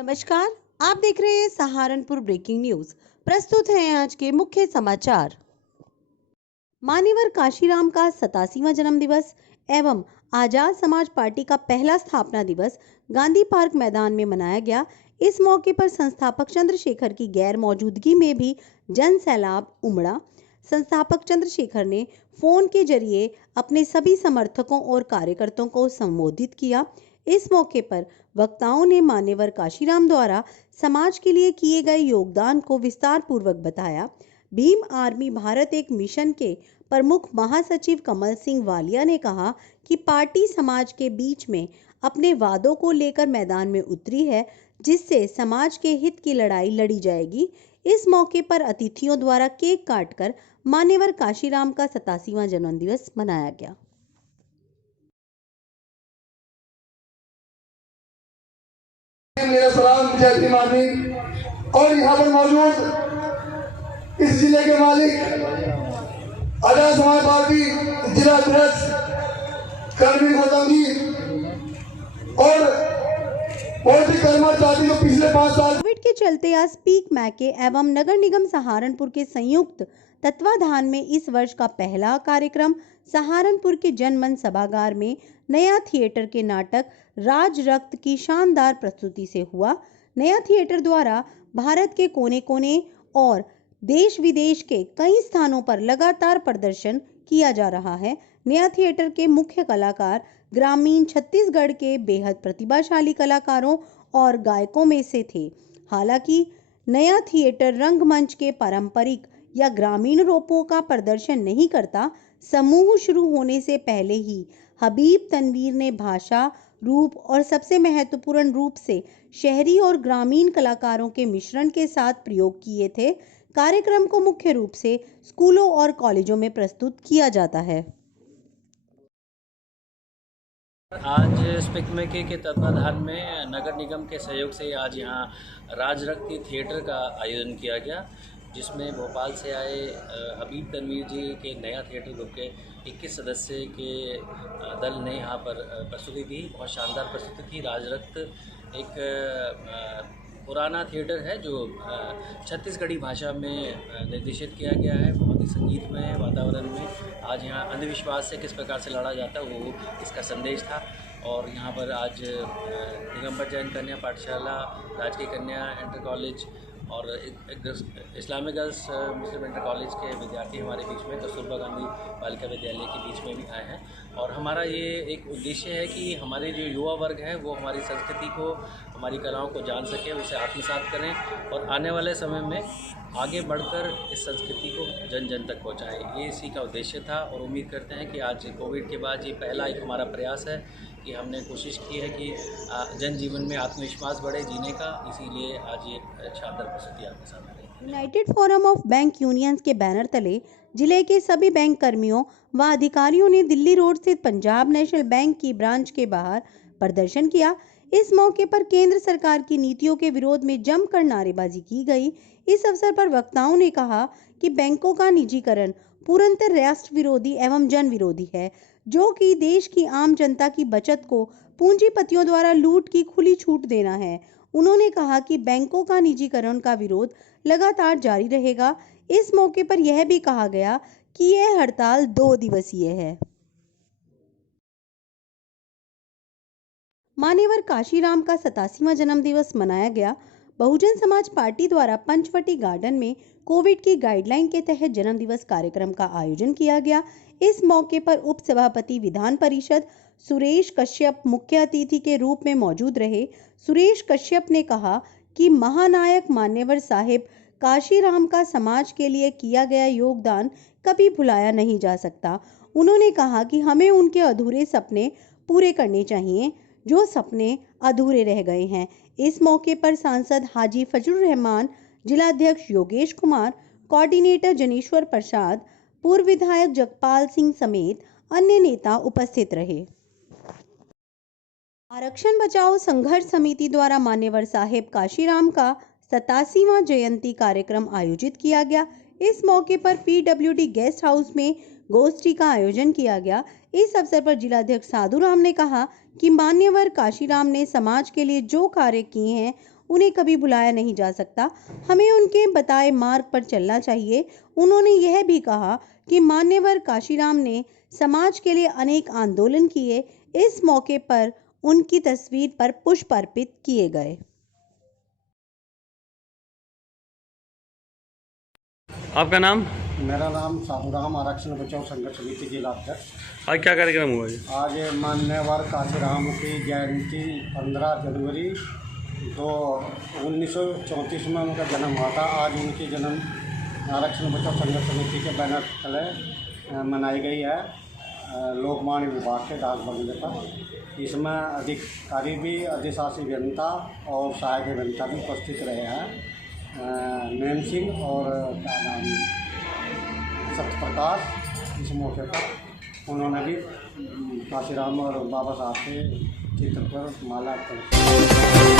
नमस्कार। आप देख रहे हैं सहारनपुर ब्रेकिंग न्यूज। प्रस्तुत हैं आज के मुख्य समाचार। मान्यवर काशीराम का 87वां जन्म दिवस एवं आजाद समाज पार्टी का पहला स्थापना दिवस गांधी पार्क मैदान में मनाया गया। इस मौके पर संस्थापक चंद्रशेखर की गैर मौजूदगी में भी जन सैलाब उमड़ा। संस्थापक चंद्रशेखर ने फोन के जरिए अपने सभी समर्थकों और कार्यकर्ताओं को संबोधित किया। इस मौके पर वक्ताओं ने मान्यवर काशीराम द्वारा समाज के लिए किए गए योगदान को विस्तार पूर्वक बताया। भीम आर्मी भारत एक मिशन के प्रमुख महासचिव कमल सिंह वालिया ने कहा कि पार्टी समाज के बीच में अपने वादों को लेकर मैदान में उतरी है, जिससे समाज के हित की लड़ाई लड़ी जाएगी। इस मौके पर अतिथियों द्वारा केक काटकर मान्यवर काशीराम का 87वां जन्मदिवस मनाया गया। मेरा सलाम जय भीम आर्मी। और यहाँ पर मौजूद इस जिले के मालिक आजाद समाज पार्टी जिला अध्यक्ष कर्मी गौतम जी और बहुत ही कर्मठ साथी जो पिछले 5 साल कोविड के चलते आज स्पीक मैके एवं नगर निगम सहारनपुर के संयुक्त तत्वाधान में इस वर्ष का पहला कार्यक्रम सहारनपुर के जनमन सभागार में नया थिएटर के नाटक राज रक्त की शानदार प्रस्तुति से हुआ। नया थिएटर द्वारा भारत के कोने कोने और देश विदेश के कई स्थानों पर लगातार प्रदर्शन किया जा रहा है। नया थिएटर के मुख्य कलाकार ग्रामीण छत्तीसगढ़ के बेहद प्रतिभाशाली कलाकारों और गायकों में से थे। हालांकि नया थिएटर रंगमंच के पारंपरिक या ग्रामीण रूपों का प्रदर्शन नहीं करता। समूह शुरू होने से पहले ही हबीब तनवीर ने भाषा, रूप और सबसे महत्वपूर्ण रूप से शहरी और ग्रामीण कलाकारों के मिश्रण के साथ प्रयोग किए थे। कार्यक्रम को मुख्य रूप से स्कूलों और कॉलेजों में प्रस्तुत किया जाता है। आज स्पीक मैके के तत्वाधान में नगर निगम के सहयोग से आज यहाँ राज रक्त थिएटर का आयोजन किया गया, जिसमें भोपाल से आए हबीब तनवीर जी के नया थिएटर ग्रुप के 21 सदस्य के दल ने यहाँ पर प्रस्तुति दी। बहुत शानदार प्रस्तुति थी। राज रक्त एक पुराना थिएटर है जो छत्तीसगढ़ी भाषा में निर्देशित किया गया है। बहुत ही संगीतमय वातावरण में आज यहाँ अंधविश्वास से किस प्रकार से लड़ा जाता है वो इसका संदेश था। और यहाँ पर आज दिगंबर जैन कन्या पाठशाला, राजकीय कन्या इंटर कॉलेज और इस्लामिक गर्ल्स मुस्लिम इंटर कॉलेज के विद्यार्थी हमारे बीच में कस्तूरबा गांधी बालिका विद्यालय के बीच में भी आए हैं। और हमारा ये एक उद्देश्य है कि हमारे जो युवा वर्ग है वो हमारी संस्कृति को, हमारी कलाओं को जान सकें, उसे आत्मसात करें और आने वाले समय में आगे बढ़कर इस संस्कृति को जन जन तक पहुँचाएँ। ये इसी का उद्देश्य था। और उम्मीद करते हैं कि आज कोविड के बाद ये पहला एक हमारा प्रयास है कि हमने कोशिश की है कि जन जीवन में आत्मविश्वास बढ़े जीने का, इसीलिए आज ये शानदार प्रस्तुति आपके सामने है। United forum of bank unions के बैनर तले जिले के सभी बैंक कर्मियों व अधिकारियों ने दिल्ली रोड स्थित पंजाब नेशनल बैंक की ब्रांच के बाहर प्रदर्शन किया। इस मौके पर केंद्र सरकार की नीतियों के विरोध में जमकर नारेबाजी की गई। इस अवसर पर वक्ताओं ने कहा कि बैंकों का निजीकरण पूर्णतः राष्ट्र विरोधी एवं जन विरोधी है, जो कि देश की आम जनता की बचत को पूंजीपतियों द्वारा लूट की खुली छूट देना है। उन्होंने कहा कि बैंकों का निजीकरण का विरोध लगातार जारी रहेगा। इस मौके पर यह भी कहा गया कि यह हड़ताल 2 दिवसीय है। मान्यवर काशीराम का 87वां जन्मदिवस मनाया गया। बहुजन समाज पार्टी द्वारा पंचवटी गार्डन में कोविड की गाइडलाइन के तहत जन्मदिवस कार्यक्रम का आयोजन किया गया। इस मौके पर उप सभापति विधान परिषद सुरेश कश्यप मुख्य अतिथि के रूप में मौजूद रहे। सुरेश कश्यप ने कहा कि महानायक मान्यवर साहिब काशीराम का समाज के लिए किया गया योगदान कभी भुलाया नहीं जा सकता। उन्होंने कहा कि हमें उनके अधूरे सपने पूरे करने चाहिए, जो सपने अधूरे रह गए हैं। इस मौके पर सांसद हाजी फजलुर रहमान, जिलाध्यक्ष योगेश कुमार, कोऑर्डिनेटर जनेश्वर प्रसाद, पूर्व विधायक जगपाल सिंह समेत अन्य नेता उपस्थित रहे। आरक्षण बचाओ संघर्ष समिति द्वारा मान्यवर साहिब काशीराम का 87वां जयंती कार्यक्रम आयोजित किया गया। इस मौके पर पीडब्ल्यूडी गेस्ट हाउस में गोष्ठी का आयोजन किया गया। इस अवसर पर जिलाध्यक्ष साधुराम ने कहा कि मान्यवर काशीराम ने समाज के लिए जो कार्य किए हैं उन्हें कभी भुलाया नहीं जा सकता। हमें उनके बताए मार्ग पर चलना चाहिए। उन्होंने यह भी कहा कि मान्यवर काशीराम ने समाज के लिए अनेक आंदोलन किए। इस मौके पर उनकी तस्वीर पर पुष्प अर्पित किए गए। आपका नाम? मेरा नाम साहूराम आरक्षण बचाओ संघर्ष समिति जिला अध्यक्ष। आज क्या कार्यक्रम हुआ है? आज मान्यवर काशीराम की जयंती 15 जनवरी 1934 में उनका जन्म हुआ था। आज उनकी जन्म आरक्षण बचाओ संघर्ष समिति के बैनर तले मनाई गई है लोकमान्य विभाग के डाक बंगले पर। इसमें अधिकारी भी, अधिशासी अभियंता और सहायक अभियंता भी उपस्थित रहे हैं। मेम सिंह और क्या नाम सत्यप्रकाश। इस मौके पर उन्होंने भी काशीराम और बाबा साहब के चित्र पर माला अर्पण की।